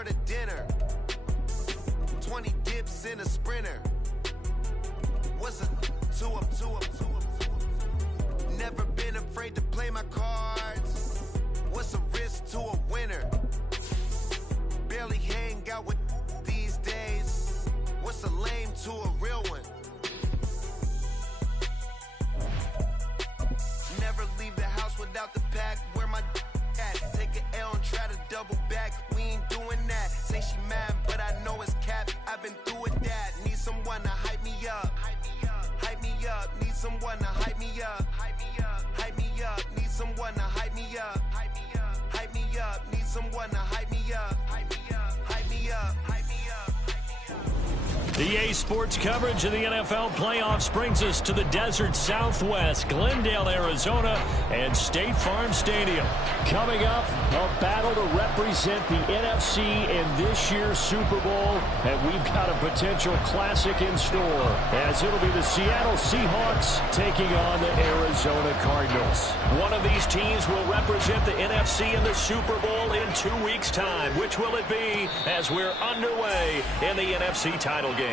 for the dinner. 20 dips in a sprinter. What's a 2 up, 2 up, 2 up? Never been afraid to play my cards. What's a risk to a winner? Barely hang out with these days. What's a lame to a real one? Never leave the house without the pack. Where my at? Take an L and try to double back. We ain't doing that. Say she mad, but I know it's cap. I've been through with that. Need someone to hype me up. Hype me up. Need someone to hype me up. Hype me up. Need someone to hype me up. Hype me up. Need someone to hype me up. Hype me up. Hype me up. EA Sports coverage of the NFL playoffs brings us to the desert Southwest, Glendale, Arizona, and State Farm Stadium. Coming up, a battle to represent the NFC in this year's Super Bowl, and we've got a potential classic in store, as it'll be the Seattle Seahawks taking on the Arizona Cardinals. One of these teams will represent the NFC in the Super Bowl in 2 weeks' time. Which will it be as we're underway in the NFC title game?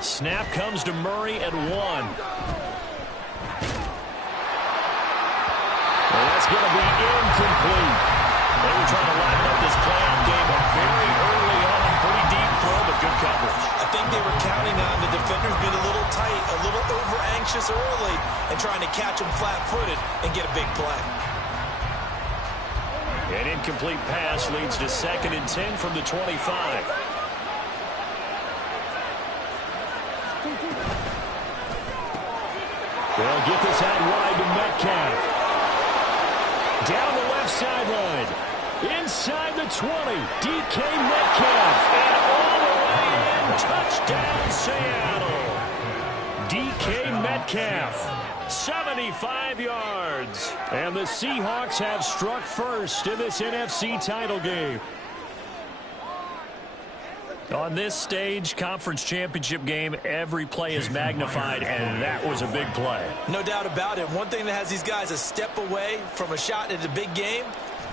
Snap comes to Murray at 1. And that's going to be incomplete. They were trying to line up this playoff game very early on. Pretty deep throw, but good coverage. I think they were counting on the defenders being a little tight, a little over-anxious early, and trying to catch them flat-footed and get a big play. An incomplete pass leads to 2nd and 10 from the 25. They'll get this out wide to Metcalf. Down the left sideline. Inside the 20. DK Metcalf. And all the way in. Touchdown, Seattle. DK Metcalf. 75 yards. And the Seahawks have struck first in this NFC title game. On this stage, conference championship game, every play is magnified, and that was a big play. No doubt about it. One thing that has these guys a step away from a shot at a big game,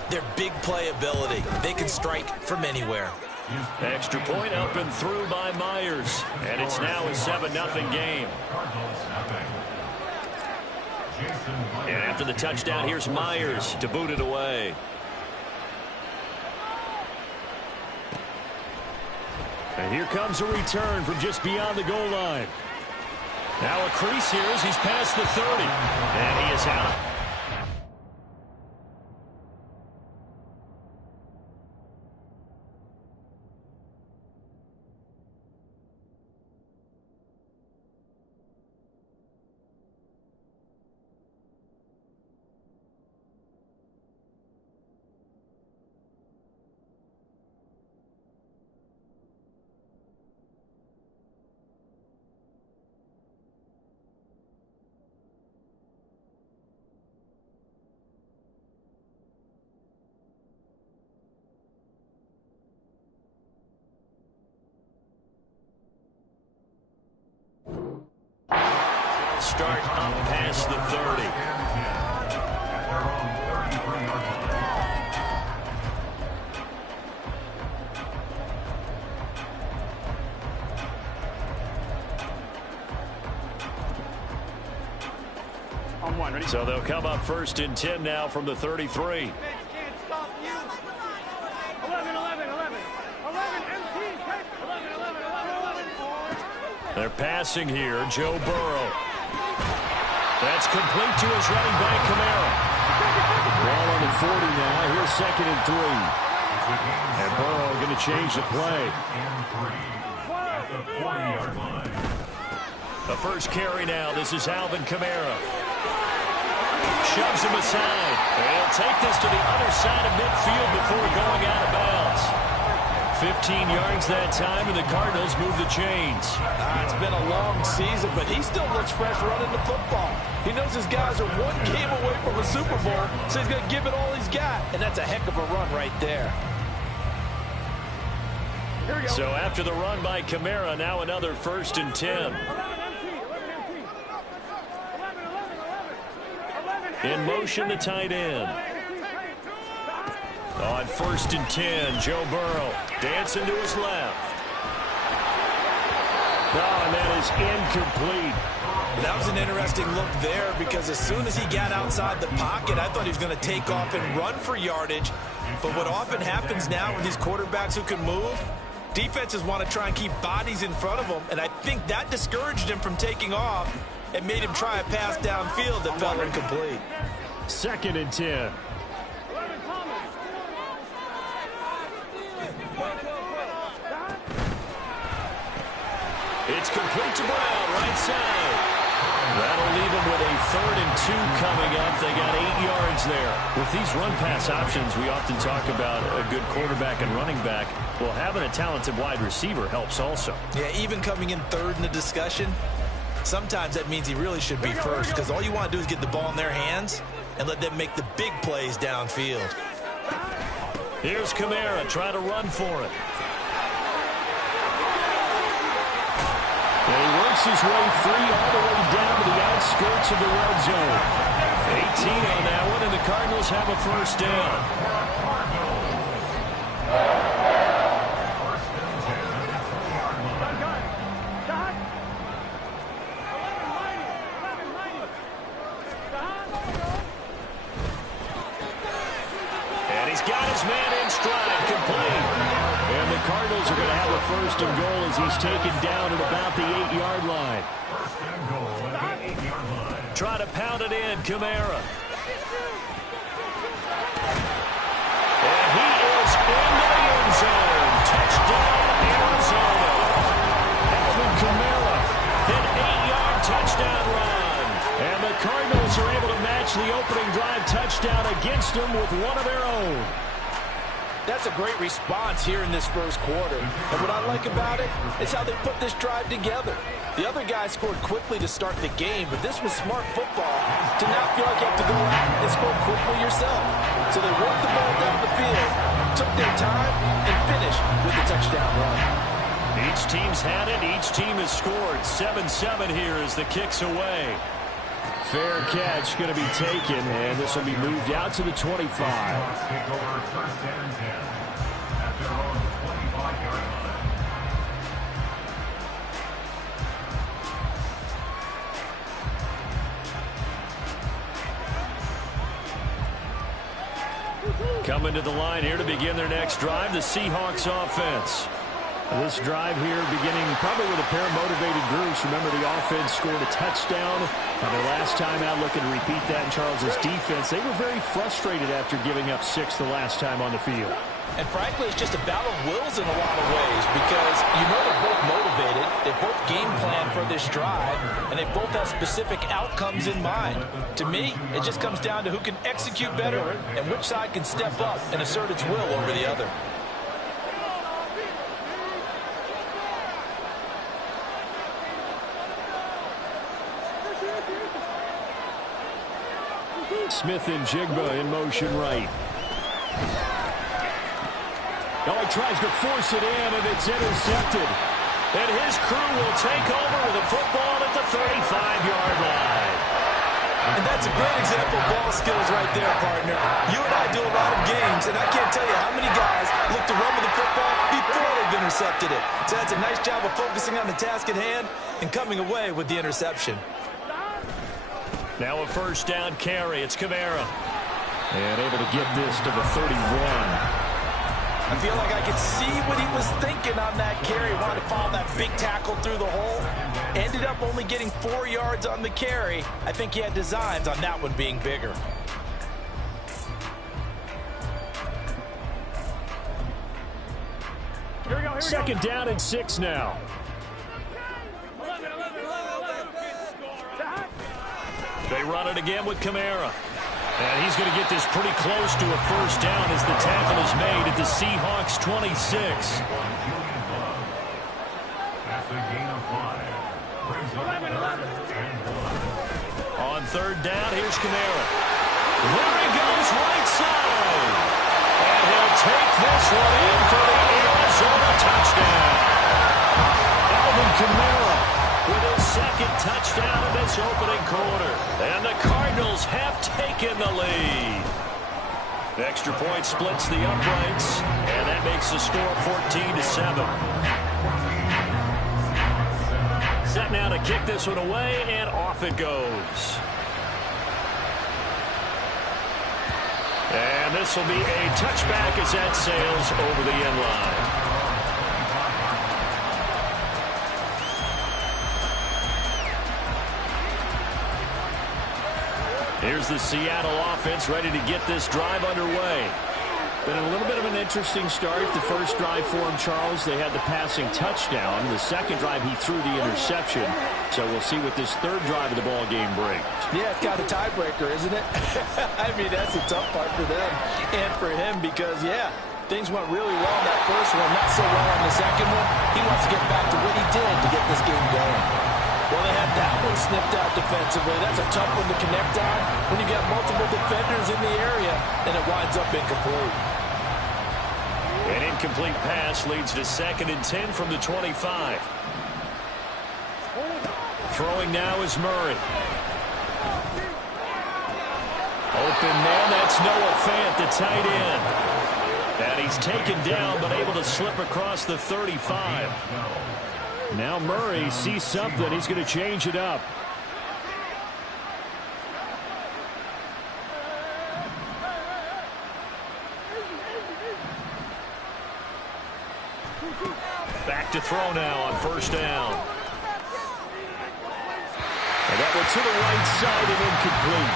their big play ability. They can strike from anywhere. Extra point up and through by Myers, and it's now a 7-0 game. And after the touchdown, here's Myers to boot it away. And here comes a return from just beyond the goal line. Now a crease here as he's past the 30. And he is out. Start up past the 30. On 1, ready? So they'll come up 1st and 10 now from the 33. Can't stop you. 11, 11, 11. 11, empty. 11, 11, 11, 11. They're passing here. Joe Burrow. That's complete to his running back, Kamara. Ball on the 40 now. Here's 2nd and 3. And Burrow going to change the play. The first carry now. This is Alvin Kamara. Shoves him aside. He'll take this to the other side of midfield before going out of bounds. 15 yards that time, and the Cardinals move the chains. It's been a long season, but he still looks fresh running the football. He knows his guys are one game away from a Super Bowl, so he's going to give it all he's got, and that's a heck of a run right there. So after the run by Kamara, now another 1st and 10. In motion, the tight end. On 1st and 10, Joe Burrow dancing to his left. Oh, and that is incomplete. That was an interesting look there because as soon as he got outside the pocket, I thought he was going to take off and run for yardage. But what often happens now with these quarterbacks who can move, defenses want to try and keep bodies in front of them, and I think that discouraged him from taking off and made him try a pass downfield that fell incomplete. 2nd and 10. It's complete to Brown, right side. That'll leave him with a 3rd and 2 coming up. They got 8 yards there. With these run-pass options, we often talk about a good quarterback and running back. Well, having a talented wide receiver helps also. Yeah, even coming in 3rd in the discussion, sometimes that means he really should be first because all you want to do is get the ball in their hands and let them make the big plays downfield. Here's Kamara trying to run for it. And he works his way free all the way down to the outskirts of the red zone. 18 on that one, and the Cardinals have a 1st down. And he's got his man in stride, complete. And the Cardinals are going to have a 1st and goal as he's taken down at about the 8-yard line. Try to pound it in, Kamara. And he is into the end zone. Touchdown, Arizona. Alvin Kamara, an 8-yard touchdown run. And the Cardinals are able to match the opening drive touchdown against them with one of their own. That's a great response here in this 1st quarter. And what I like about it is how they put this drive together. The other guys scored quickly to start the game, but this was smart football to not feel like you have to go out and score quickly yourself. So they worked the ball down the field, took their time, and finished with the touchdown run. Each team's had it. Each team has scored. 7-7 here as the kick's away. Fair catch going to be taken, and this will be moved out to the 25. Coming to the line here to begin their next drive, the Seahawks offense. This drive here beginning probably with a pair of motivated groups. Remember, the offense scored a touchdown. Their last time out looking to repeat that in Charles' defense. They were very frustrated after giving up 6 the last time on the field. And frankly, it's just a battle of wills in a lot of ways because you know they're both motivated. They both game plan for this drive, and they both have specific outcomes in mind. To me, it just comes down to who can execute better and which side can step up and assert its will over the other. Smith and Jigba in motion right. Now he tries to force it in, and it's intercepted. And his crew will take over with a football at the 35-yard line. And that's a great example of ball skills right there, partner. You and I do a lot of games, and I can't tell you how many guys look to run with the football before they've intercepted it. So that's a nice job of focusing on the task at hand and coming away with the interception. Now a 1st down carry. It's Kamara. And able to get this to the 31. I feel like I could see what he was thinking on that carry. Wanted to follow that big tackle through the hole. Ended up only getting 4 yards on the carry. I think he had designs on that one being bigger. Here we go. Second down and 6 now. 11. They run it again with Kamara. And he's going to get this pretty close to a first down as the tackle is made at the Seahawks 26. That's a gain of 5. 11. On third down, here's Kamara. There he goes, right side. And he'll take this one in for the Arizona touchdown. Alvin Kamara with his second touchdown in this opening quarter. And the Cardinals have taken the lead. The extra point splits the uprights, and that makes the score 14-7. Set now to kick this one away, and off it goes. And this will be a touchback as that sails over the end line. Here's the Seattle offense ready to get this drive underway. Been a little bit of an interesting start. The first drive for him, Charles, they had the passing touchdown. The second drive, he threw the interception. So we'll see what this third drive of the ball game brings. Yeah, it's got a tiebreaker, isn't it? I mean, that's a tough part for them and for him because, yeah, things went really well in that first one, not so well in the second one. He wants to get back to what he did to get this game going. Well, they had that one snipped out defensively. That's a tough one to connect on when you got multiple defenders in the area, and it winds up incomplete. An incomplete pass leads to 2nd and 10 from the 25. Throwing now is Murray. Open man, that's Noah Fant, the tight end. And he's taken down, but able to slip across the 35. Now Murray sees something. He's going to change it up. Back to throw now on first down. And that one to the right side and incomplete.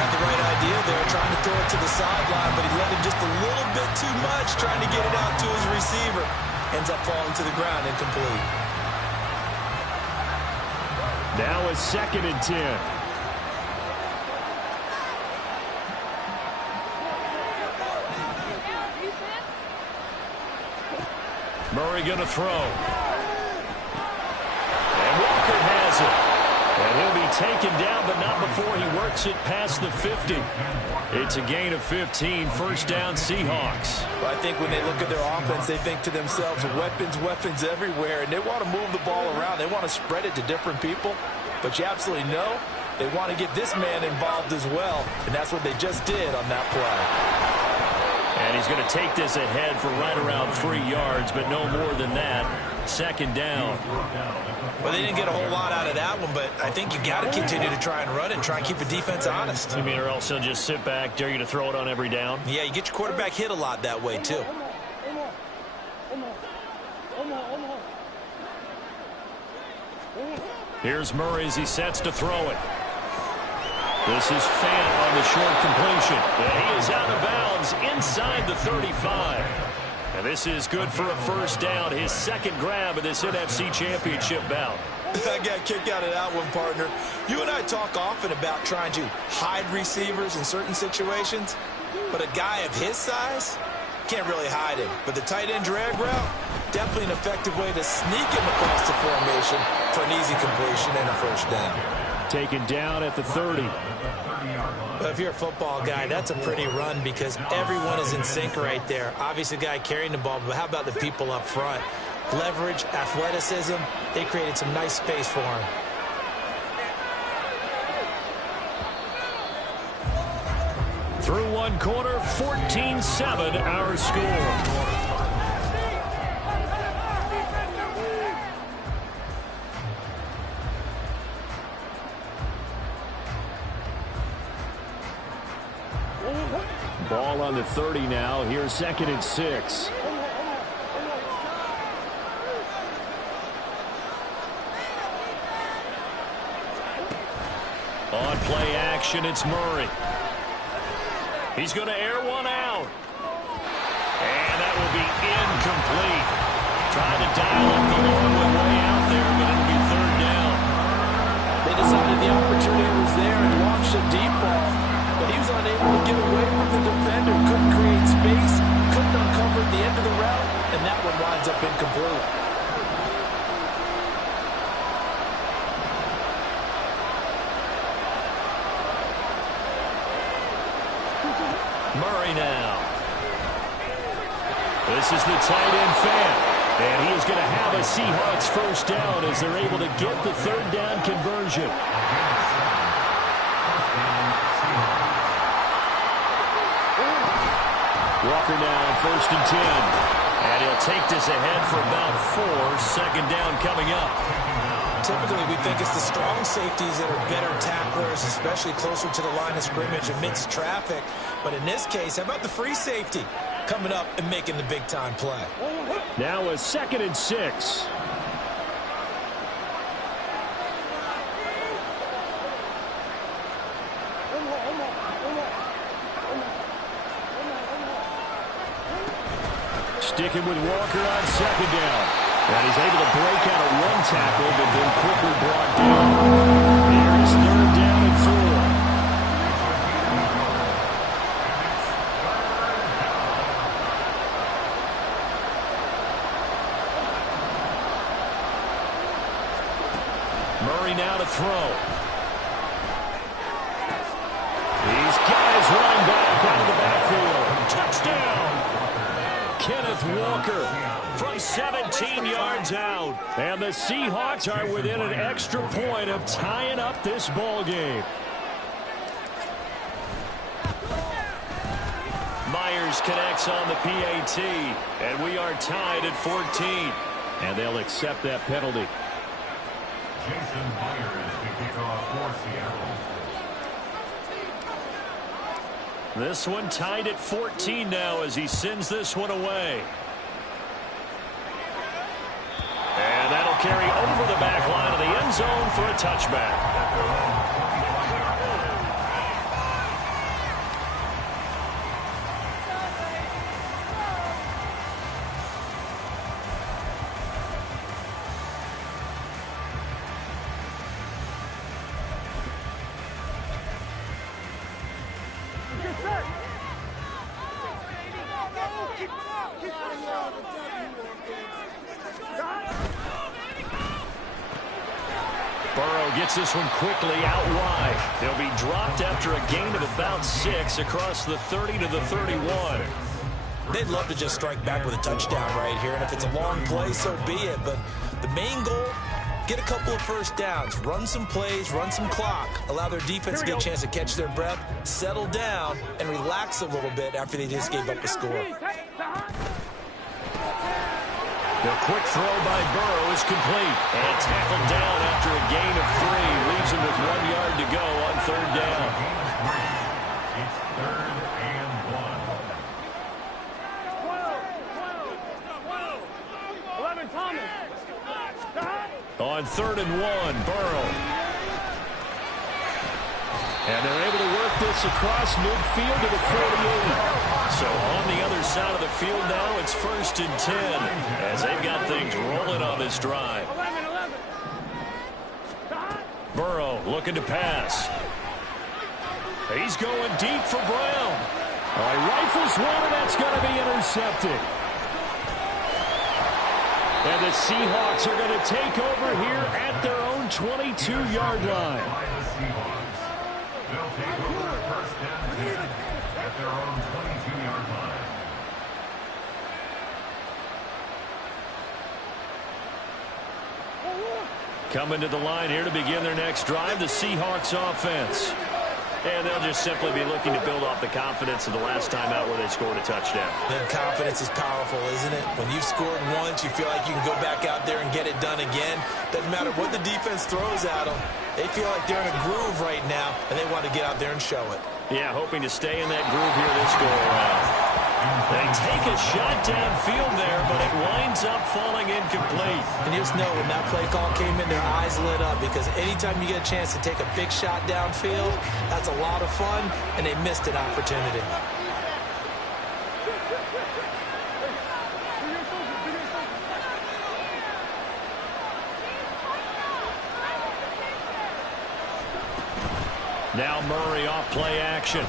Got the right idea there, trying to throw it to the sideline, but he let him just a little bit too much, trying to get it out to his receiver. Ends up falling to the ground, incomplete. Now a 2nd and 10. Murray going to throw. And Walker has it. And he'll be taken down, but not before he works it past the 50. It's a gain of 15, first down Seahawks. Well, I think when they look at their offense, they think to themselves, weapons everywhere, and they want to move the ball around. They want to spread it to different people, but you absolutely know they want to get this man involved as well, and that's what they just did on that play. And he's going to take this ahead for right around 3 yards, but no more than that. 2nd down. Well, they didn't get a whole lot out of that one, but I think you got to continue to try and run and try and keep the defense honest. You mean or else he'll just sit back, dare you to throw it on every down? Yeah, you get your quarterback hit a lot that way, too. Here's Murray as he sets to throw it. This is Fant on the short completion. And he is out of bounds inside the 35. And this is good for a first down, his second grab of this NFC Championship bout. I got a kick out of that one, partner. You and I talk often about trying to hide receivers in certain situations, but a guy of his size can't really hide him. But the tight end drag route, definitely an effective way to sneak him across the formation for an easy completion and a first down. Taken down at the 30. Well, if you're a football guy, that's a pretty run because everyone is in sync right there. Obviously, the guy carrying the ball, but how about the people up front? Leverage, athleticism, they created some nice space for him. Through one quarter, 14-7 our score. Ball on the 30 now. Here's 2nd and 6. On play action, it's Murray. He's going to air one out. And that will be incomplete. Trying to dial up the long way out there, but it'll be third down. They decided the opportunity was there and launched a deep ball, but he was unable to get away from the defender. Couldn't create space, couldn't uncover the end of the route, and that one winds up incomplete. Murray now. This is the tight end fan. And he is going to have a Seahawks first down as they're able to get the third down conversion. Walker now on 1st and 10. And he'll take this ahead for about 4. Second down coming up. Typically, we think it's the strong safeties that are better tacklers, especially closer to the line of scrimmage amidst traffic. But in this case, how about the free safety coming up and making the big-time play? Now a 2nd and 6. Sticking with Walker on 2nd down. And he's able to break out of one tackle, but then quickly brought down. Here is 3rd down and 4. Murray now to throw. These guys running back out of the backfield. Touchdown! Kenneth Walker from 17 yards out. And the Seahawks are within an extra point of tying up this ball game. Myers connects on the PAT, and we are tied at 14. And they'll accept that penalty. Jason Myers to kick off for Seattle. This one tied at 14 now as he sends this one away. And that'll carry over the back line of the end zone for a touchback. Burrow gets this one quickly out wide. They'll be dropped after a gain of about 6 across the 30 to the 31. They'd love to just strike back with a touchdown right here, and if it's a long play, so be it. But the main goal, get a couple of first downs, run some plays, run some clock, allow their defense to get a chance to catch their breath, settle down, and relax a little bit after they just gave up a score. The quick throw by Burrow is complete and tackled down after a gain of 3. Leaves him with 1 yard to go on 3rd down. It's 3rd and 1. 11, Thomas. On 3rd and 1, Burrow. And they're able to work this across midfield to the 48. So on the other side of the field now, it's 1st and 10 as they've got things rolling on this drive. 11. Burrow looking to pass. He's going deep for Brown. He rifles one, and that's going to be intercepted. And the Seahawks are going to take over here at their own 22-yard line. They'll take over 1st and 10 at their own 22-yard line. Coming to the line here to begin their next drive, the Seahawks offense. And they'll just simply be looking to build off the confidence of the last time out where they scored a touchdown. Then confidence is powerful, isn't it? When you've scored once, you feel like you can go back out there and get it done again. Doesn't matter what the defense throws at them. They feel like they're in a groove right now, and they want to get out there and show it. Yeah, hoping to stay in that groove here this go around. They take a shot downfield there, but it winds up falling incomplete. And you just know when that play call came in, their eyes lit up, because anytime you get a chance to take a big shot downfield, that's a lot of fun, and they missed an opportunity. Now Murray off play action.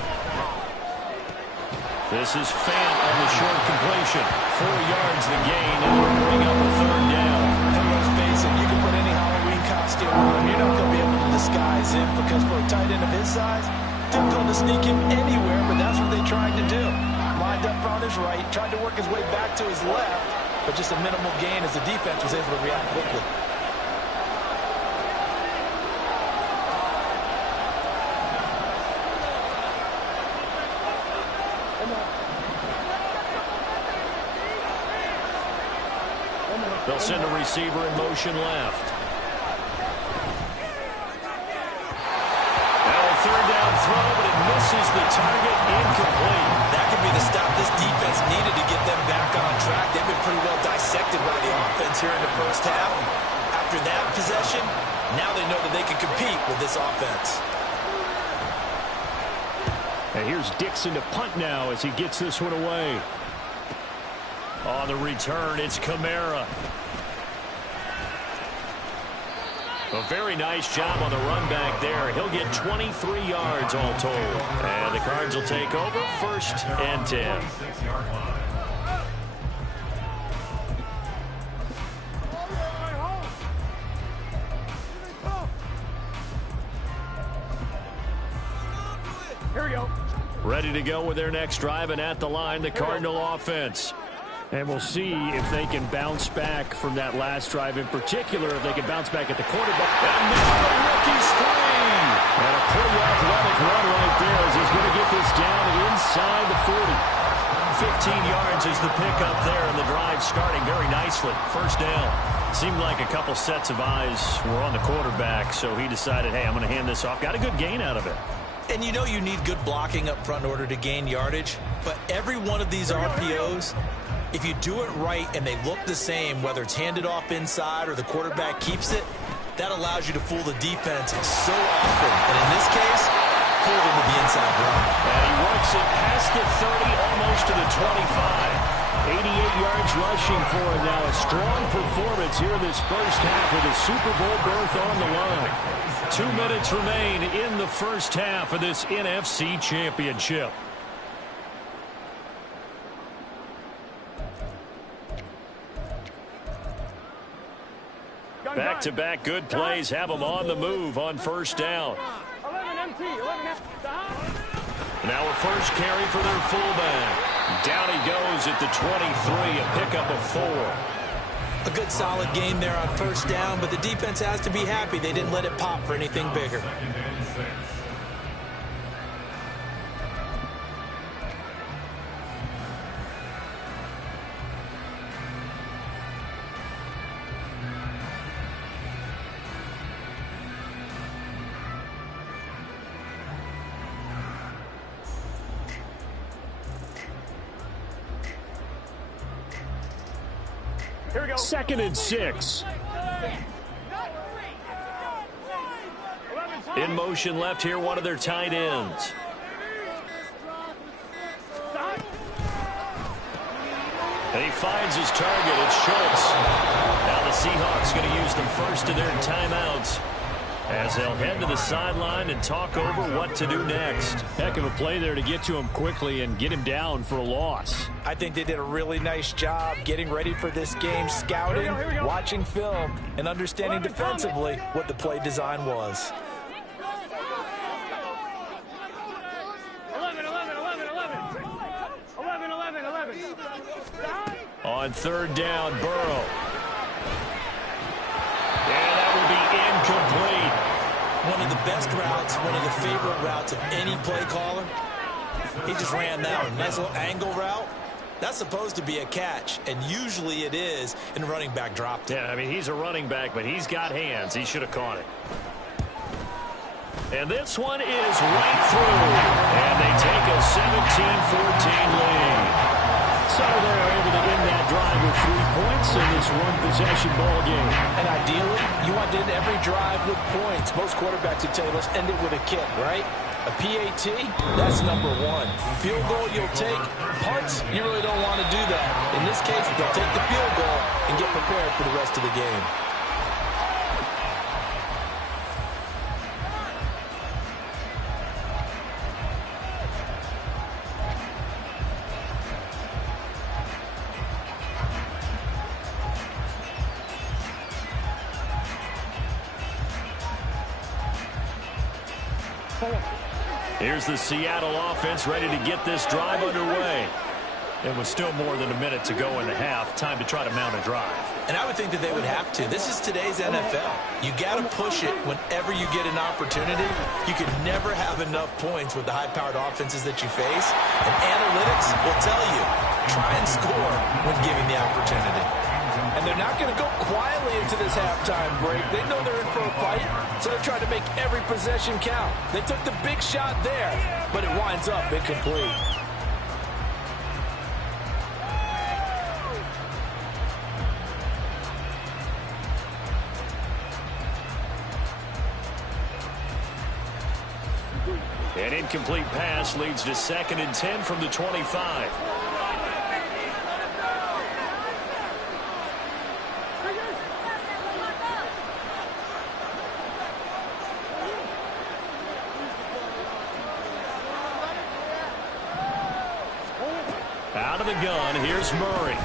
This is Fant on the short completion. 4 yards the gain, and we'll bring up a third down. And let's face it, you can put any Halloween costume on. You're not going to be able to disguise him, because for a tight end of his size, difficult to sneak him anywhere, but that's what they tried to do. Lined up on his right, tried to work his way back to his left, but just a minimal gain as the defense was able to react quickly. They'll send a receiver in motion left. Now a third down throw, but it misses the target, incomplete. That could be the stop this defense needed to get them back on track. They've been pretty well dissected by the offense here in the first half. After that possession, now they know that they can compete with this offense. And here's Dixon to punt now as he gets this one away. On the return, it's Kamara. A very nice job on the run back there. He'll get 23 yards all told. And the Cards will take over, 1st and 10. Here we go. Ready to go with their next drive, and at the line, the Cardinal offense. And we'll see if they can bounce back from that last drive, in particular, if they can bounce back at the quarterback. And now the rookie's free. And a pretty athletic run right there as he's going to get this down inside the 40. 15 yards is the pickup there, and the drive starting very nicely. First down. Seemed like a couple sets of eyes were on the quarterback, so he decided, hey, I'm going to hand this off. Got a good gain out of it. And you know you need good blocking up front in order to gain yardage, but every one of these RPOs, if you do it right and they look the same, whether it's handed off inside or the quarterback keeps it, that allows you to fool the defense so often. And in this case, fool them with the inside run. And he works it past the 30, almost to the 25. 88 yards rushing for him now. A strong performance here in this first half with a Super Bowl berth on the line. 2 minutes remain in the first half of this NFC Championship. Back-to-back good plays have them on the move on first down. 11 MT, 11 MT. Now a first carry for their fullback. Down he goes at the 23, a pickup of 4. A good solid game there on first down, but the defense has to be happy they didn't let it pop for anything bigger. Here we go. 2nd and 6. In motion left here, one of their tight ends. And he finds his target. It's Schultz. Now the Seahawks going to use the first of their timeouts as they'll head to the sideline and talk over what to do next. Heck of a play there to get to him quickly and get him down for a loss. I think they did a really nice job getting ready for this game, scouting, Here we go. watching film, and understanding defensively what the play design was. 11, 11, 11, 11. 11, 11, 11. On third down, Burrow. And that will be incomplete. One of the best routes, one of the favorite routes of any play caller. He just ran that one. Nice little angle route. That's supposed to be a catch, and usually it is, and running back dropped it. Yeah, I mean, he's a running back, but he's got hands. He should have caught it. And this one is right through. And they take a 17-14 lead. So they're able to end that drive with 3 points in this one-possession ball game. And ideally, you want to end every drive with points. Most quarterbacks would tell you, let's end it with a kick, right? A PAT, that's number 1. Field goal you'll take. Punts, you really don't want to do that. In this case, they'll take the field goal and get prepared for the rest of the game. Here's the Seattle offense ready to get this drive underway. And with still more than a minute to go in the half, time to try to mount a drive. And I would think that they would have to. This is today's NFL. You got to push it whenever you get an opportunity. You can never have enough points with the high-powered offenses that you face. And analytics will tell you, try and score when given the opportunity. And they're not going to go quietly into this halftime break. They know they're in for a fight, so they're trying to make every possession count. They took the big shot there, but it winds up incomplete. An incomplete pass leads to 2nd and 10 from the 25. Out of the gun, here's Murray.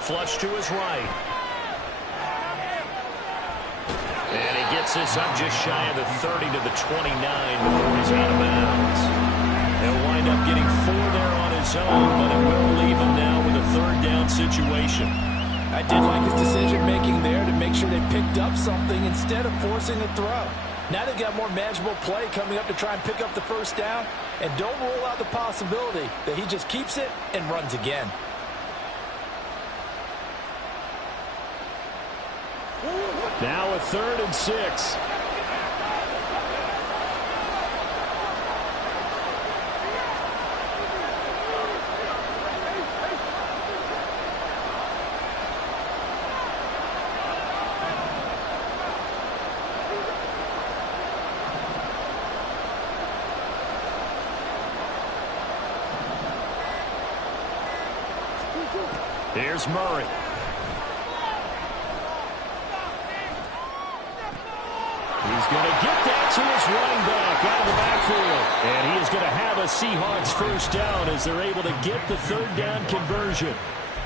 Flush to his right. And he gets this up just shy of the 30 to the 29 before he's out of bounds. He'll wind up getting 4 there on his own, but it will leave him now with a 3rd down situation. I did like his decision-making there to make sure they picked up something instead of forcing a throw. Now they've got more manageable play coming up to try and pick up the 1st down, and don't rule out the possibility that he just keeps it and runs again. Now a 3rd and 6. Here's Murray. He's going to get that to his running back out of the backfield. And he is going to have a Seahawks 1st down as they're able to get the 3rd down conversion.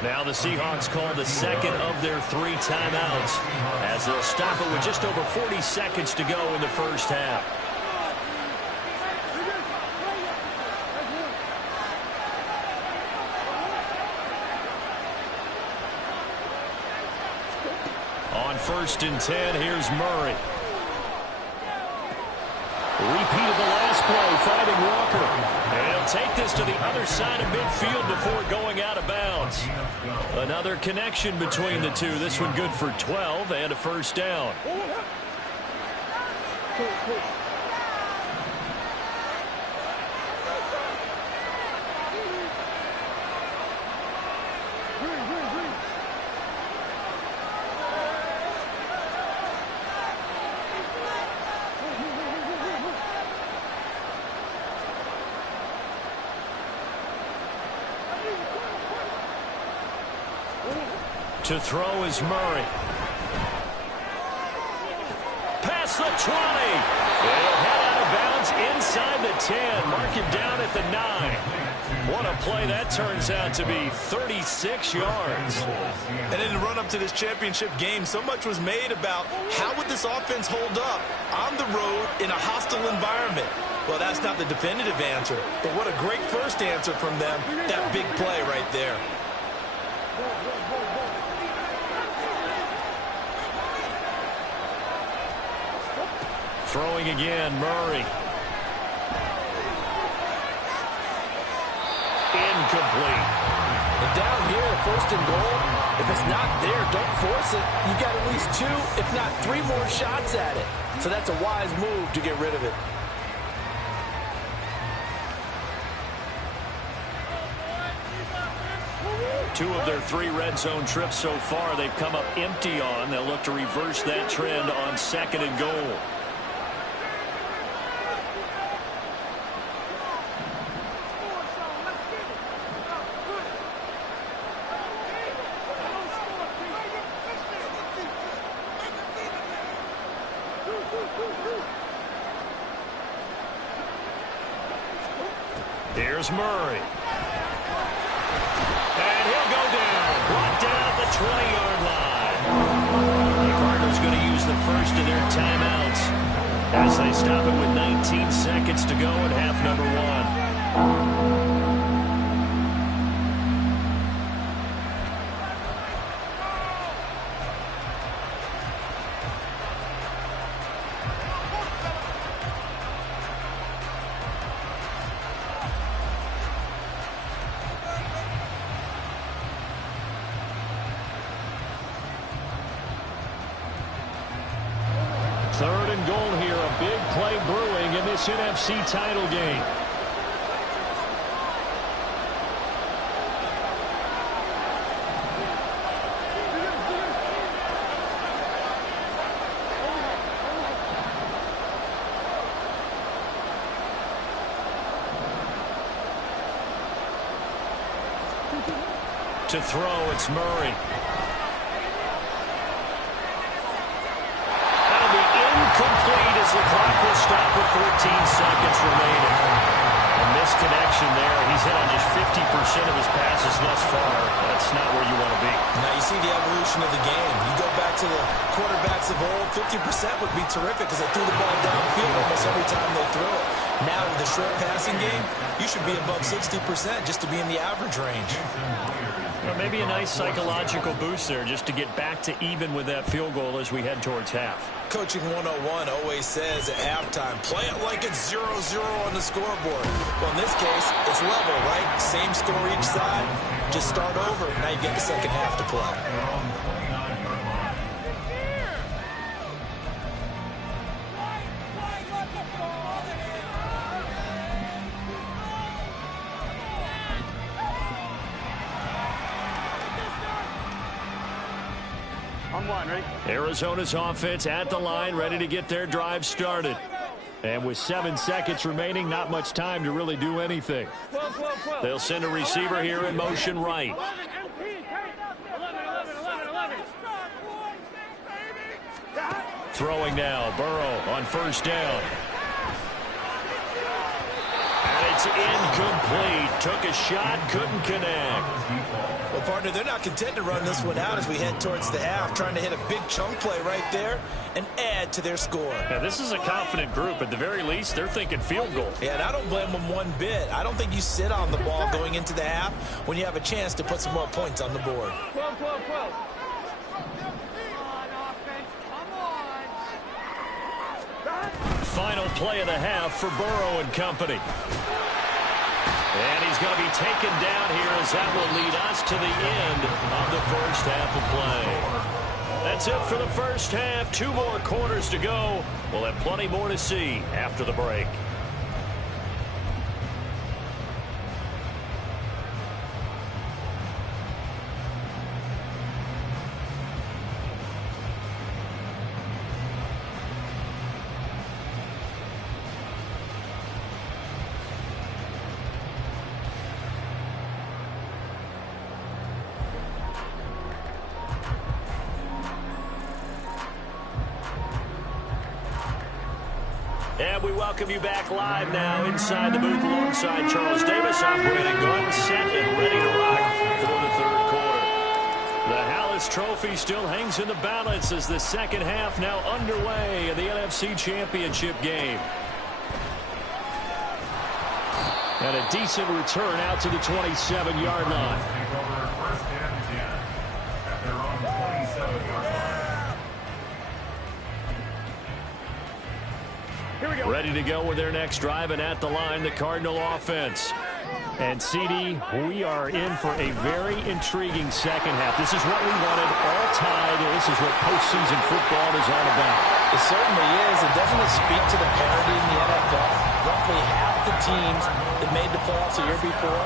Now the Seahawks call the 2nd of their 3 timeouts as they'll stop it with just over 40 seconds to go in the 1st half. On 1st and 10, here's Murray. Repeat of the last play, finding Walker. And he'll take this to the other side of midfield before going out of bounds. Another connection between the two. This one good for 12 and a 1st down. To throw is Murray. Past the 20. It'll head out of bounds inside the 10. Mark him down at the 9. What a play that turns out to be. 36 yards. And in the run-up to this championship game, so much was made about how would this offense hold up on the road in a hostile environment. Well, that's not the definitive answer, but what a great first answer from them. That big play right there. Throwing again, Murray. Incomplete. And down here, 1st and goal, if it's not there, don't force it. You've got at least 2, if not 3 more shots at it. So that's a wise move to get rid of it. 2 of their 3 red zone trips so far, they've come up empty on. They'll look to reverse that trend on 2nd and goal. Here's Murray. And he'll go down. Brought down at the 20-yard line. The Cardinals going to use the first of their timeouts as they stop it with 19 seconds to go in half number 1. Third and goal here, a big play brewing in this NFC title game. To throw, it's Murray. Complete as the clock will stop with 14 seconds remaining. A misconnection there. He's hit on just 50% of his passes thus far. That's not where you want to be. Now you see the evolution of the game. You go back to the quarterbacks of old, 50% would be terrific because they threw the ball downfield almost every time they threw it. Now with the short passing game, you should be above 60% just to be in the average range. Or maybe a nice psychological boost there just to get back to even with that field goal as we head towards half. Coaching 101 always says at halftime, play it like it's 0-0 on the scoreboard. Well, in this case, it's level, right? Same score each side. Just start over. Now you get the second half to play. Arizona's offense at the line, ready to get their drive started. And with 7 seconds remaining, not much time to really do anything. They'll send a receiver here in motion right. Throwing now, Burrow on first down. And it's incomplete. Took a shot, couldn't connect. Well, partner, they're not content to run this one out as we head towards the half, trying to hit a big chunk play right there and add to their score. Now, this is a confident group. At the very least, they're thinking field goal. Yeah, and I don't blame them one bit. I don't think you sit on the ball going into the half when you have a chance to put some more points on the board. 12. Final play of the half for Burrow and company. And he's going to be taken down here as that will lead us to the end of the first half of play. That's it for the first half. 2 more quarters to go. We'll have plenty more to see after the break. And we welcome you back live now inside the booth alongside Charles Davis. I'm Brandon Gaudin, set and ready to rock for the third quarter. The Hallis Trophy still hangs in the balance as the second half now underway in the NFC Championship game. And a decent return out to the 27-yard line. First and 10 at their own 27-yard line. Ready to go with their next drive, and at the line, the Cardinal offense. And, CD, we are in for a very intriguing second half. This is what we wanted, all tied, and this is what postseason football is all about. It certainly is. And doesn't it speak to the parity in the NFL? Roughly half the teams that made the playoffs the year before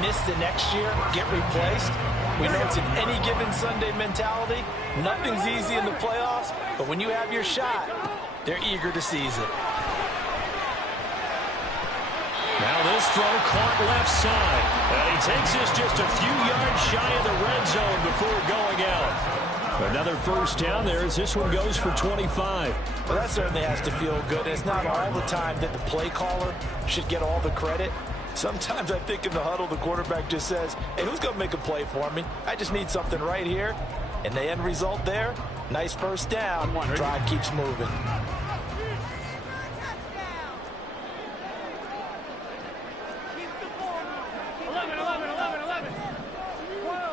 miss the next year, get replaced. We know it's an any given Sunday mentality. Nothing's easy in the playoffs, but when you have your shot, they're eager to seize it. Now this throw caught left side. He takes this just a few yards shy of the red zone before going out. Another first down there as this one goes for 25. Well, that certainly has to feel good. It's not all the time that the play caller should get all the credit. Sometimes I think in the huddle, the quarterback just says, hey, who's going to make a play for me? I just need something right here. And the end result there, nice first down. Drive keeps moving.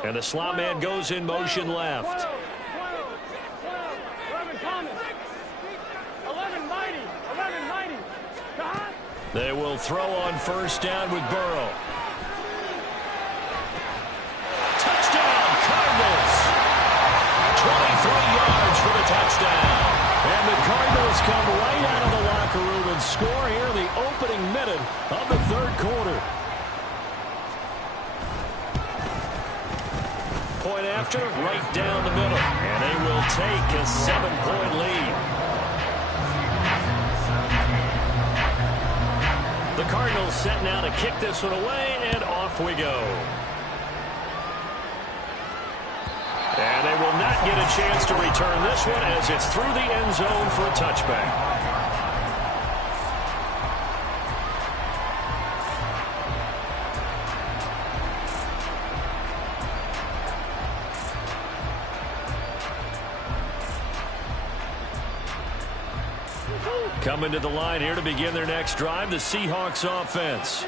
And the slot man goes in motion left. 11 Thomas. 11 Mighty. 11 Mighty. They will throw on first down with Burrow. Touchdown, Cardinals. 23 yards for the touchdown. And the Cardinals come right out of the locker room and score here in the opening minute of the third quarter. Point after, right down the middle. And they will take a 7-point lead. The Cardinals set now to kick this one away, and off we go. And they will not get a chance to return this one as it's through the end zone for a touchback. Coming to the line here to begin their next drive, the Seahawks offense.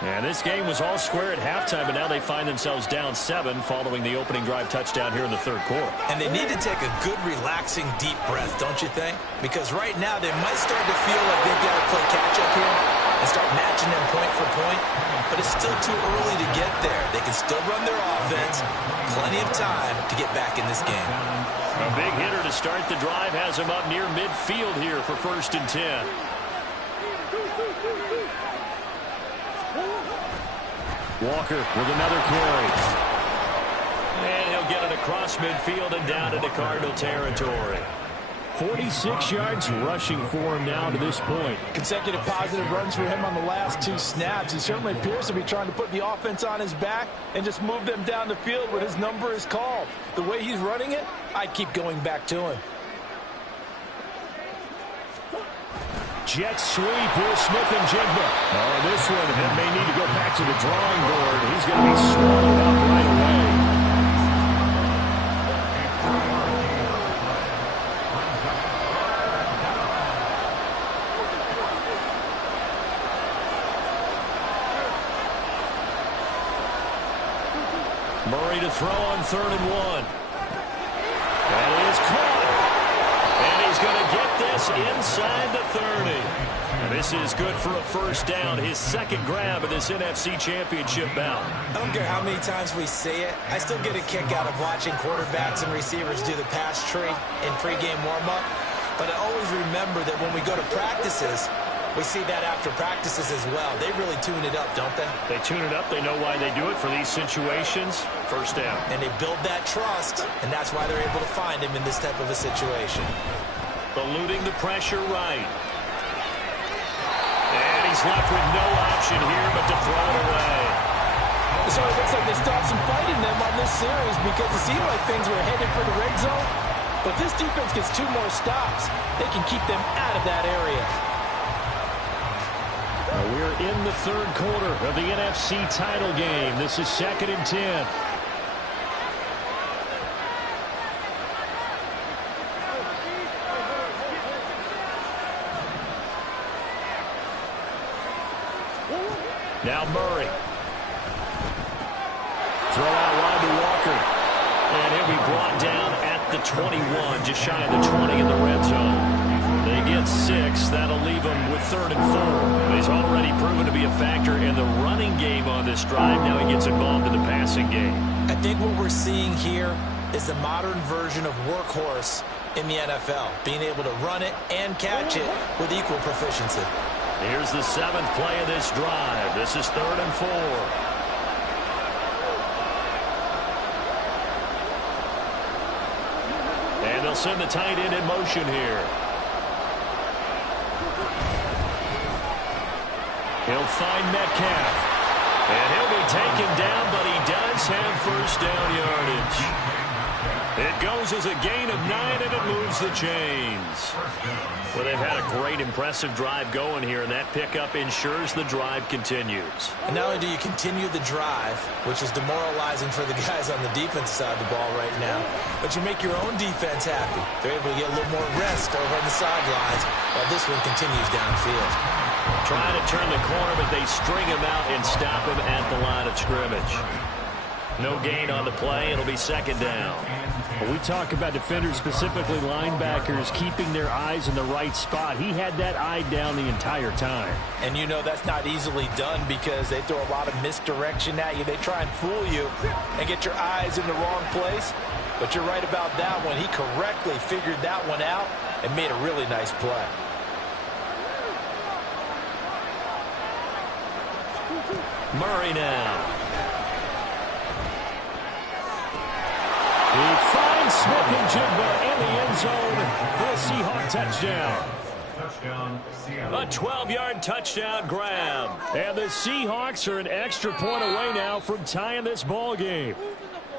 And this game was all square at halftime, but now they find themselves down 7 following the opening drive touchdown here in the third quarter. And they need to take a good, relaxing, deep breath, don't you think? Because right now they might start to feel like they've got to play catch-up here and start matching them point for point. But it's still too early to get there. They can still run their offense. Plenty of time to get back in this game. A big hitter to start the drive has him up near midfield here for 1st and 10. Walker with another carry. And he'll get it across midfield and down into Cardinal territory. 46 yards rushing for him now to this point. Consecutive positive runs for him on the last 2 snaps. He certainly appears to be trying to put the offense on his back and just move them down the field when his number is called. The way he's running it, I'd keep going back to him. Jet sweep with Smith-Njigba. Oh, this one may need to go back to the drawing board. He's going to be swallowed up right away. Murray to throw on 3rd and 1. And it is caught. And he's going to get this inside the 30. And this is good for a first down. His second grab of this NFC Championship bout. I don't care how many times we say it. I still get a kick out of watching quarterbacks and receivers do the pass tree in pregame warm-up. But I always remember that when we go to practices, we see that after practices as well. They really tune it up, don't they? They tune it up. They know why they do it for these situations. First down. And they build that trust, and that's why they're able to find him in this type of a situation. Eluding the pressure right. And he's left with no option here but to throw it away. So it looks like they stopped some fight in them on this series because it seemed like things were headed for the red zone. But this defense gets 2 more stops. They can keep them out of that area. We're in the third quarter of the NFC title game. This is 2nd and 10. Now Murray. Throw out wide to Walker. And he'll be brought down at the 21, just shy of the 20 in the red zone. They get 6. That'll leave him with 3rd and 4. He's already proven to be a factor in the running game on this drive. Now he gets involved in the passing game. I think what we're seeing here is the modern version of workhorse in the NFL, being able to run it and catch it with equal proficiency. Here's the 7th play of this drive. This is 3rd and 4. And they'll send the tight end in motion here. He'll find Metcalf. And he'll be taken down, but he does have first down yardage. It goes as a gain of 9, and it moves the chains. Well, they've had a great, impressive drive going here, and that pickup ensures the drive continues. And not only do you continue the drive, which is demoralizing for the guys on the defense side of the ball right now, but you make your own defense happy. They're able to get a little more rest over on the sidelines while this one continues downfield. Trying to turn the corner, but they string him out and stop him at the line of scrimmage. No gain on the play. It'll be second down. Well, we talk about defenders, specifically linebackers, keeping their eyes in the right spot. He had that eye down the entire time. And you know that's not easily done because they throw a lot of misdirection at you. They try and fool you and get your eyes in the wrong place. But you're right about that one. He correctly figured that one out and made a really nice play. Murray now. He finds Smith-Njigba in the end zone for a Seahawk touchdown. Touchdown, Seattle. A 12-yard touchdown grab. And the Seahawks are an extra point away now from tying this ball game.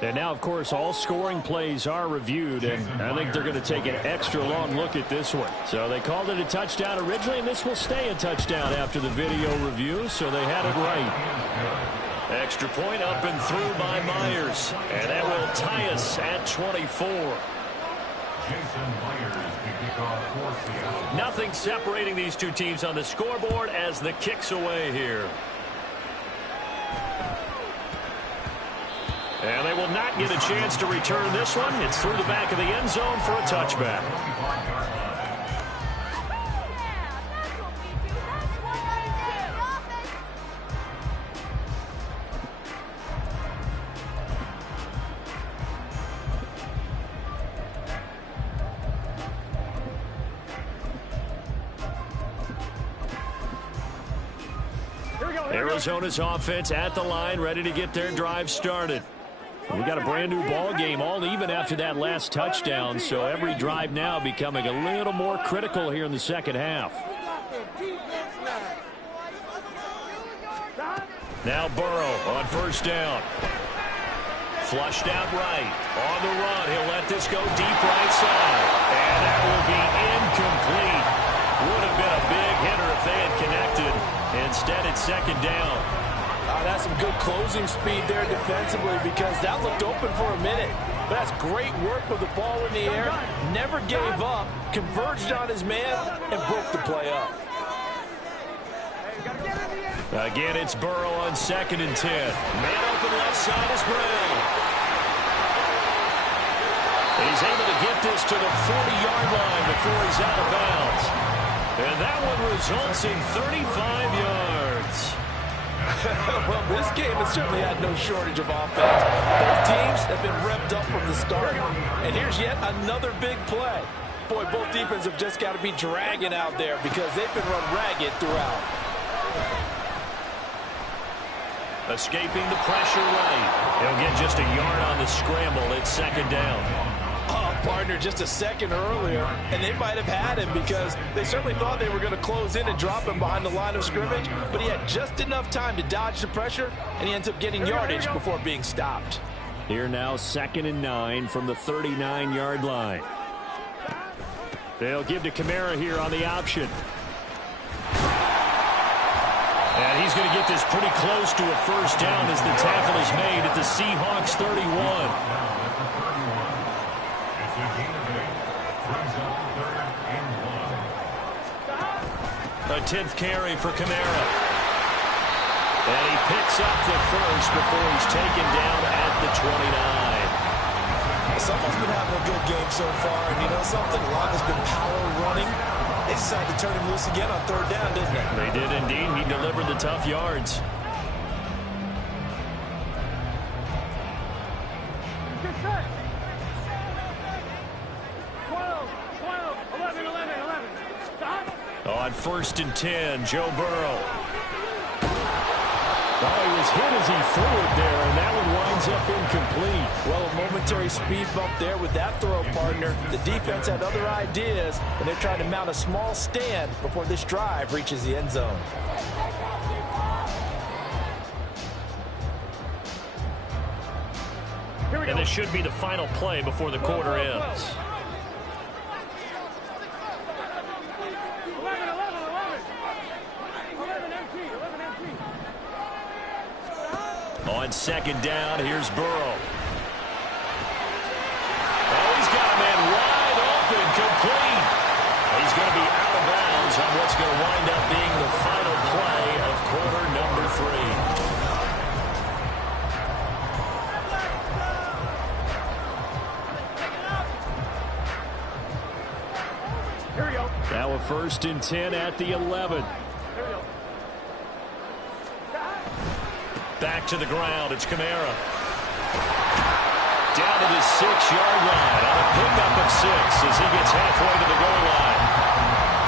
And now, of course, all scoring plays are reviewed, and I think they're going to take an extra long look at this one. So they called it a touchdown originally, and this will stay a touchdown after the video review, so they had it right. Extra point up and through by Myers, and that will tie us at 24. Jason Myers to kick off for Seattle. Nothing separating these two teams on the scoreboard as the kick's away here. And they will not get a chance to return this one. It's through the back of the end zone for a touchback. Arizona's offense at the line, ready to get their drive started. We got a brand new ball game, all even after that last touchdown, so every drive now becoming a little more critical here in the second half. Now Burrow on first down. Flushed out right. On the run, he'll let this go deep right side. And that will be incomplete. Would have been a big hitter if they had connected. Instead, it's second down. That's some good closing speed there defensively because that looked open for a minute. But that's great work with the ball in the air. Never gave up, converged on his man, and broke the play up. Again, it's Burrow on 2nd and 10. Man open left side is Bray. He's able to get this to the 40-yard line before he's out of bounds. And that one results in 35 yards. Well, this game has certainly had no shortage of offense. Both teams have been revved up from the start. And here's yet another big play. Boy, both defenses have just got to be dragging out there because they've been run ragged throughout. Escaping the pressure right. He'll get just a yard on the scramble. It's second down. Partner just a second earlier, and they might have had him because they certainly thought they were going to close in and drop him behind the line of scrimmage, but he had just enough time to dodge the pressure, and he ends up getting yardage before being stopped. Here now, 2nd and 9 from the 39-yard line. They'll give to Kamara here on the option. And he's going to get this pretty close to a first down as the tackle is made at the Seahawks 31. A 10th carry for Kamara. And he picks up the first before he's taken down at the 29. Someone's been having a good game so far, and you know something? A lot has been power running. They decided to turn him loose again on 3rd down, didn't they? They did indeed. He delivered the tough yards. On 1st and 10, Joe Burrow. Oh, he was hit as he threw it there, and that one winds up incomplete. Well, a momentary speed bump there with that throw, partner. The defense had other ideas, and they're trying to mount a small stand before this drive reaches the end zone. And this should be the final play before the quarter ends. 11 empty. On second down, here's Burrow. Oh, he's got a man wide open, complete. He's going to be out of bounds on what's going to wind up being the final play of quarter number 3. Now a 1st and 10 at the 11. Back to the ground. It's Kamara. Down to the 6-yard line on a pickup of 6 as he gets halfway to the goal line.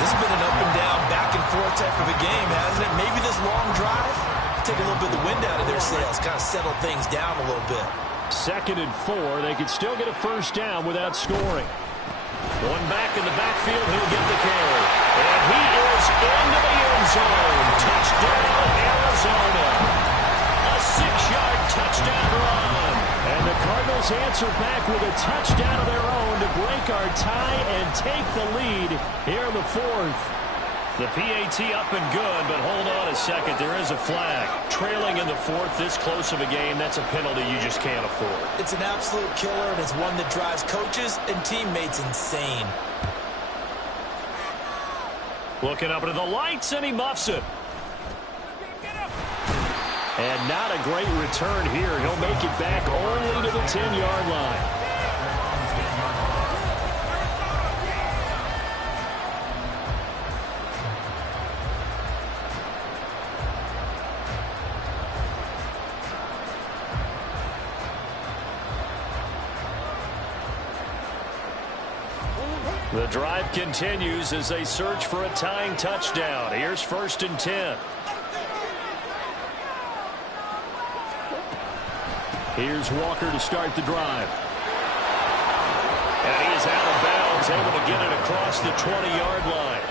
This has been an up and down, back and forth type of a game, hasn't it? Maybe this long drive take a little bit of the wind out of their sails, kind of settle things down a little bit. 2nd and 4. They could still get a 1st down without scoring. One back in the backfield, he'll get the carry. And he is into the end zone. Touchdown, Arizona. A 6-yard touchdown run. And the Cardinals answer back with a touchdown of their own to break our tie and take the lead here in the 4th. The PAT up and good, but hold on a second. There is a flag. Trailing in the 4th, this close of a game, that's a penalty you just can't afford. It's an absolute killer, and it's one that drives coaches and teammates insane. Looking up into the lights, and he muffs it. And not a great return here. He'll make it back only to the 10-yard line. The drive continues as they search for a tying touchdown. Here's 1st and 10. Here's Walker to start the drive. And he is out of bounds, able to get it across the 20-yard line.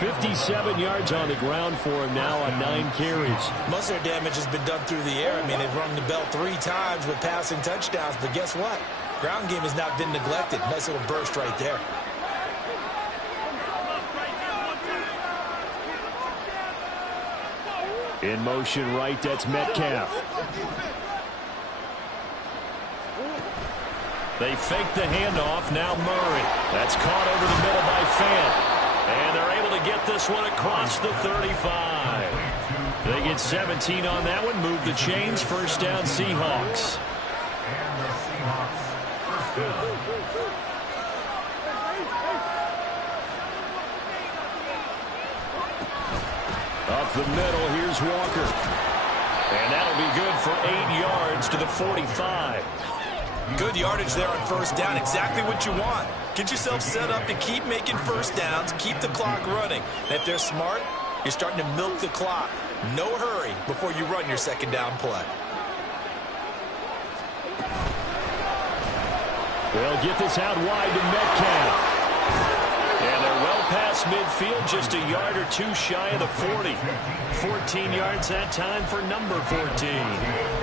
57 yards on the ground for him now on 9 carries. Most of their damage has been done through the air. I mean, they've rung the bell 3 times with passing touchdowns, but guess what? Ground game has not been neglected. Nice little burst right there. In motion right, that's Metcalf. They fake the handoff, now Murray. That's caught over the middle by Fant. And they're able to get this one across the 35. They get 17 on that one, move the chains, 1st down Seahawks. And the Seahawks, 1st down. Up the middle, here's Walker. And that'll be good for 8 yards to the 45. Good yardage there on 1st down. Exactly what you want. Get yourself set up to keep making 1st downs, keep the clock running. And if they're smart, you're starting to milk the clock. No hurry before you run your 2nd down play. They'll get this out wide to Metcalf. And they're well past midfield, just a yard or 2 shy of the 40. 14 yards that time for number 14.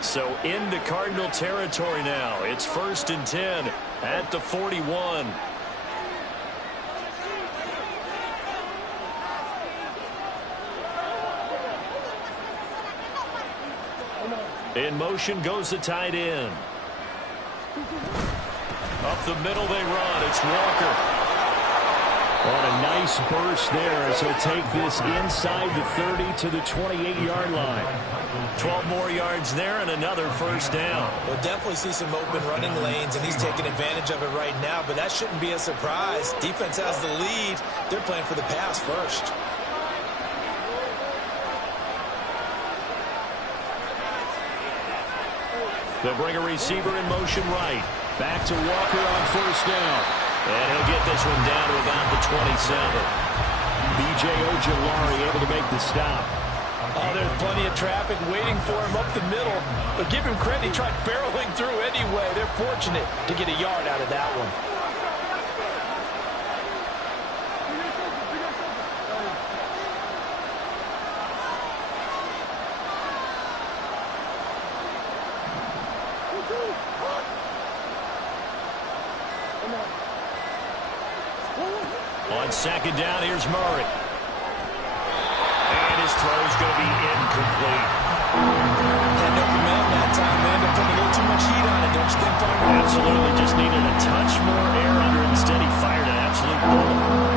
So into Cardinal territory now. It's 1st and 10 at the 41. In motion goes the tight end. Up the middle they run. It's Walker. On a nice burst there as he'll take this inside the 30 to the 28-yard line. 12 more yards there and another 1st down. We'll definitely see some open running lanes, and he's taking advantage of it right now, but that shouldn't be a surprise. Defense has the lead. They're playing for the pass first. They'll bring a receiver in motion right. Back to Walker on first down. And he'll get this one down to about the 27. B.J. Ojulari able to make the stop. Oh, there's plenty of traffic waiting for him up the middle. But give him credit, he tried barreling through anyway. They're fortunate to get a yard out of that one. On second down, here's Murray. And his throw's going to be incomplete. Had no command that time. They ended up putting a little too much heat on it, don't you think, Farmer? Absolutely. Just needed a touch more air under it. Instead, he fired an absolute bullet.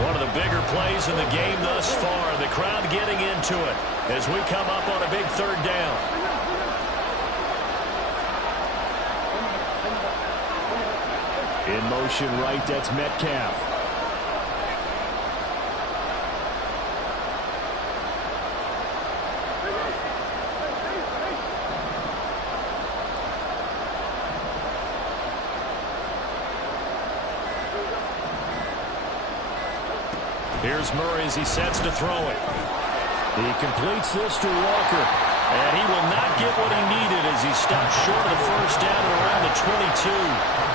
One of the bigger plays in the game thus far. The crowd getting into it as we come up on a big third down. In motion right, that's Metcalf. Here's Murray as he sets to throw it. He completes this to Walker. And he will not get what he needed as he stops short of the first down at around the 22.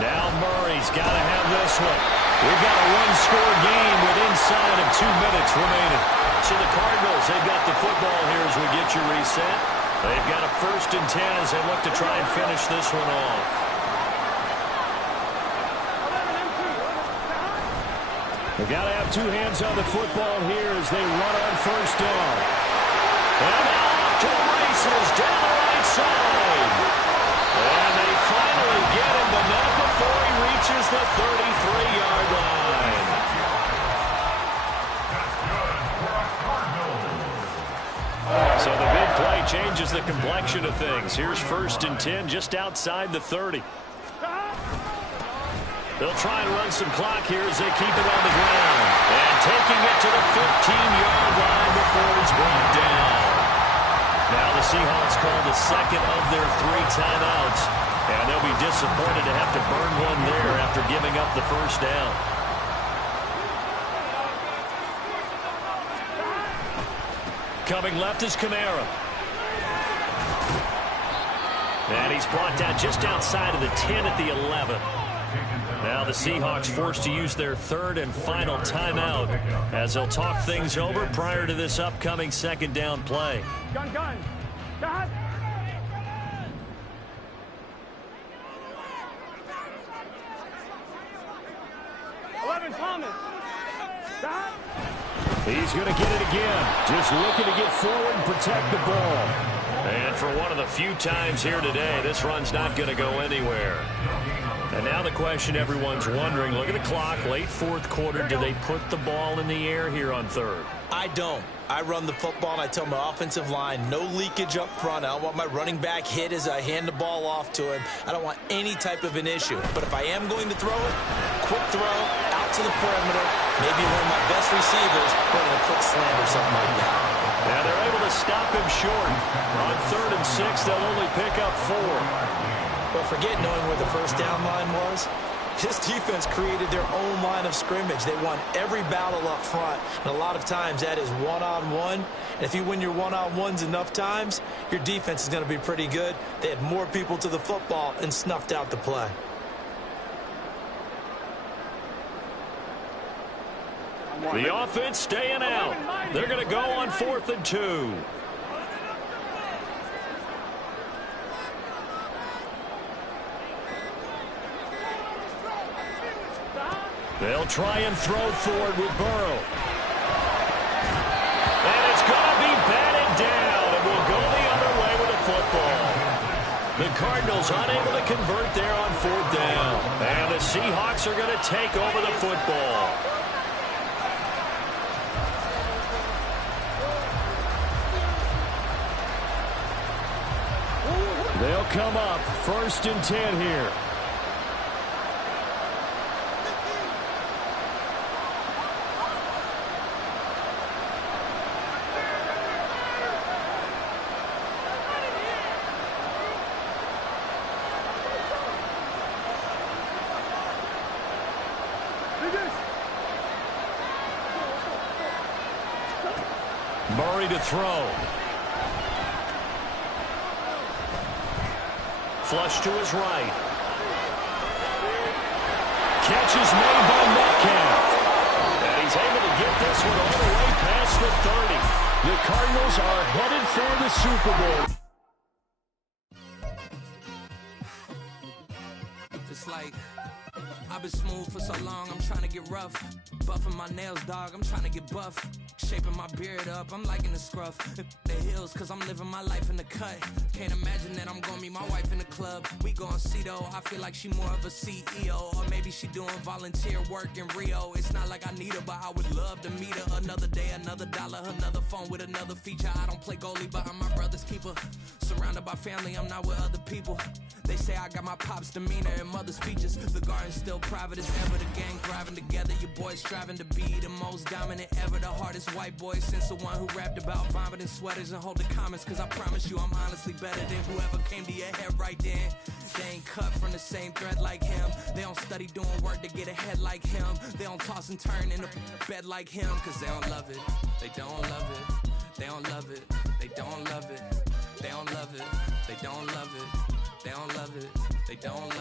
Now Murray's got to have this one. We've got a one-score game with inside of 2 minutes remaining. So the Cardinals, they've got the football here as we get you reset. They've got a 1st and 10 as they look to try and finish this one off. They've got to have 2 hands on the football here as they run on first down. And now off to the races down the right side. And they finally get him the net before he reaches the 33-yard line. So the big play changes the complexion of things. Here's 1st and 10 just outside the 30. They'll try and run some clock here as they keep it on the ground. And taking it to the 15-yard line before he's brought down. Now the Seahawks call the second of their 3 timeouts. And they'll be disappointed to have to burn one there after giving up the first down. Coming left is Kamara. And he's brought down just outside of the 10 at the 11. Now the Seahawks forced to use their 3rd and final timeout as they'll talk things over prior to this upcoming 2nd down play. Gun. Dad. Thomas. Dad. He's going to get it again. Just looking to get forward and protect the ball. And for one of the few times here today, this run's not going to go anywhere. And now the question everyone's wondering, look at the clock, late 4th quarter, do they put the ball in the air here on 3rd? I don't. I run the football and I tell my offensive line, no leakage up front. I don't want my running back hit as I hand the ball off to him. I don't want any type of an issue. But if I am going to throw it, quick throw, out to the perimeter, maybe one of my best receivers running a quick slant or something like that. Now they're able to stop him short. On 3rd and 6, they'll only pick up 4. But forget knowing where the first down line was. This defense created their own line of scrimmage. They won every battle up front. And a lot of times that is one-on-one. And if you win your one-on-ones enough times, your defense is going to be pretty good. They had more people to the football and snuffed out the play. The offense staying out. They're going to go on 4th and 2. They'll try and throw forward with Burrow. And it's going to be batted down. The Cardinals unable to convert there on 4th down. And the Seahawks are going to take over the football. They'll come up 1st and 10 here. Murray to throw. Flush to his right. Catch is made by Metcalf. And he's able to get this one all the way past the 30. The Cardinals are headed for the Super Bowl. It's like I've been smooth for so long, I'm trying to get rough. Buffing my nails, dog, I'm trying to get buff. Shaping my beard up, I'm liking the scruff. The hills, cause I'm living my life in the cut. Can't imagine that I'm gonna meet my wife in the club. We gon' see though, I feel like she more of a CEO. Or maybe she doing volunteer work in Rio. It's not like I need her, but I would love to meet her. Another day, another dollar, another phone with another feature. I don't play goalie, but I'm my brother's keeper. Surrounded by family, I'm not with other people. They say I got my pop's demeanor and mother's features. The garden's still private as ever. The gang thriving together. Your boys striving to be the most dominant ever. The hardest white boy since the one who rapped about vomiting sweaters and hold the comments. Cause I promise you I'm honestly better than whoever came to your head right then. They ain't cut from the same thread like him. They don't study doing work to get ahead like him. They don't toss and turn in the bed like him. Cause they don't love it. They don't love it. They don't love it. They don't love it. They don't love it. They don't love it. They don't love it. They don't love it.